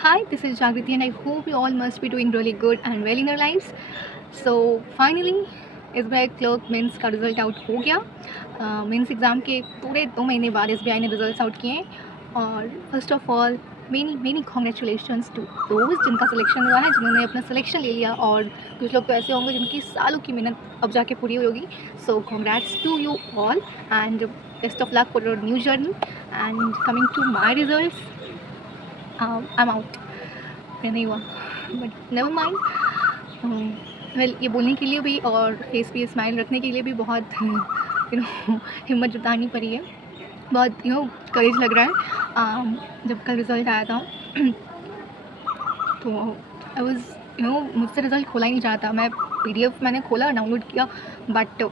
Hi, this is Jagriti, and I hope you all must be doing really good and well in your lives. So finally, SBI clerk mains का result out हो गया। Mains exam के पूरे 2 महीने बाद SBI ने results out किए और first of all many many congratulations to those जिनका सिलेक्शन हुआ है, जिन्होंने अपना सिलेक्शन ले लिया। और कुछ लोग तो ऐसे होंगे जिनकी सालों की मेहनत अब जाके पूरी हुई होगी। So congrats to you all and best of luck for your new journey. And coming to my results, I am out, नहीं हुआ, बट नेवर माइंड। वेल, ये बोलने के लिए भी और फेस पे स्माइल रखने के लिए भी बहुत हिम्मत जुटानी पड़ी है, बहुत करेज लग रहा है। जब कल रिज़ल्ट आया था तो आई वाज मुझसे रिज़ल्ट खोला ही नहीं जा रहा था। मैं PDF मैंने खोला, डाउनलोड किया, बट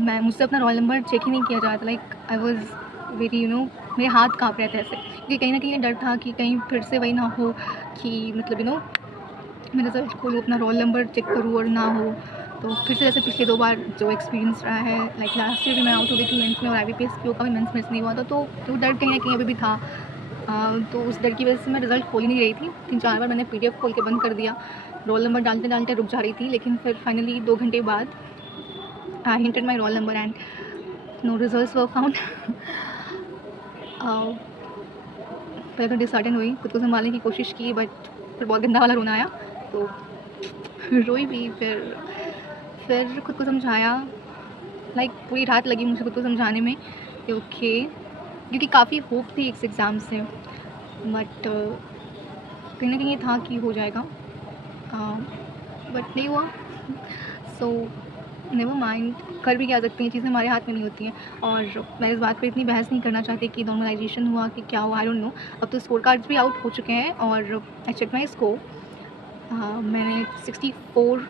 मैं मुझसे अपना रोल नंबर चेक ही नहीं किया जा रहा था। लाइक आई वाज वेरी मेरे हाथ काँप रहे थे ऐसे, क्योंकि कहीं ना कहीं ये डर था कि कहीं फिर से वही ना हो कि मतलब मैं रिज़ल्ट खोलूँ, अपना रोल नंबर चेक करूँ और ना हो। तो फिर से जैसे पिछले 2 बार जो एक्सपीरियंस रहा है, लाइक लास्ट ईयर भी मैं आउट हो गई थी मेंस में और IBPS PO का भी मेंस मिस नहीं हुआ था, तो वो डर कहीं ना कहीं अभी भी था। तो उस डर की वजह से मैं रिज़ल्ट खोल ही नहीं रही थी। 3-4 बार मैंने PDF खोल के बंद कर दिया, रोल नंबर डालते डालते रुक जा रही थी, लेकिन फिर फाइनली 2 घंटे बाद I entered my roll number and no results were found. पहले तो डिसहार्टन हुई, खुद को संभालने की कोशिश की, बट फिर बहुत गंदा वाला रोना आया, तो रोई भी। फिर खुद को समझाया, लाइक पूरी रात लगी मुझे खुद को समझाने में कि ओके, क्योंकि काफ़ी होप थी इस एग्ज़ाम से, बट कहीं ना कहीं ये था कि हो जाएगा, बट नहीं हुआ। सो नेवर माइंड, कर भी क्या सकते हैं, चीज़ें हमारे हाथ में नहीं होती हैं। और मैं इस बात पे इतनी बहस नहीं करना चाहती कि नॉर्मलाइजेशन हुआ कि क्या हुआ, आई डोंट नो। अब तो स्कोर कार्ड्स भी आउट हो चुके हैं और आई चेक माई स्कोर, मैंने 64,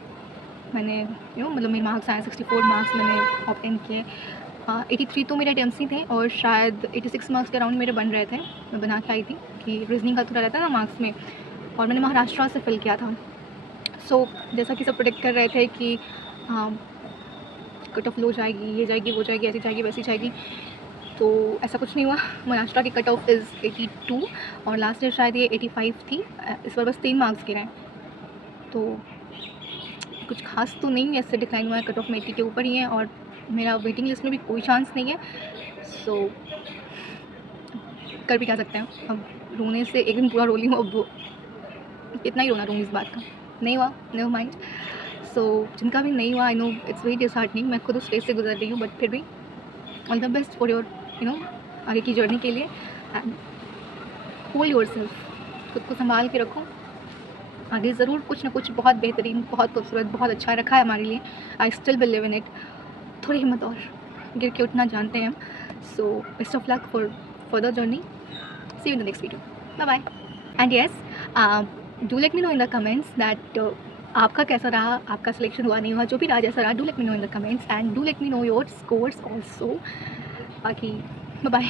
मैंने मतलब मेरे मार्क्स आए 64 मार्क्स मैंने ऑब्टेन किए। 83 तो मेरे अटेम्प्ट्स ही थे और शायद 86 मार्क्स के अराउंड मेरे बन रहे थे, मैं बना के आई थी कि रीजनिंग का थोड़ा रहता है ना मार्क्स में, और मैंने महाराष्ट्र से फिल किया था। सो जैसा कि सब प्रेडिक्ट कर रहे थे कि कट ऑफ लो जाएगी, ये जाएगी, वो जाएगी, ऐसी जाएगी, वैसी जाएगी, तो ऐसा कुछ नहीं हुआ। महाराष्ट्र की कट ऑफ इज़ 82 और लास्ट ईयर शायद ये 85 थी। इस बार बस 3 मार्क्स गिरे हैं, तो कुछ खास तो नहीं ऐसे डिक्लाइन हुआ है, कट ऑफ में 80 के ऊपर ही है और मेरा वेटिंग लिस्ट में भी कोई चांस नहीं है। सो कर भी क्या सकते हैं, अब रोने से एक दिन पूरा रो ली हूँ, अब इतना ही रोना दूँगी इस बात का। नहीं हुआ, नेवर माइंड। सो जिनका भी नहीं हुआ, I know it's very disheartening, मैं खुद उस स्टेज से गुजर रही हूँ, बट फिर भी all the best for your आगे की जर्नी के लिए। एंड होल्ड योरसेल्फ, खुद को संभाल के रखो, आगे ज़रूर कुछ ना कुछ बहुत बेहतरीन, बहुत खूबसूरत, बहुत अच्छा रखा है हमारे लिए। I still believe in it. थोड़ी हिम्मत और, गिर के उठना जानते हैं हम। So best of luck for further journey. See you in the next video, bye bye. And yes, do let me know in the comments that आपका कैसा रहा, आपका सिलेक्शन हुआ नहीं हुआ, जो भी रहा जैसा रहा, do let me know in the comments and do let me know your scores also. बाकी बाय बाय।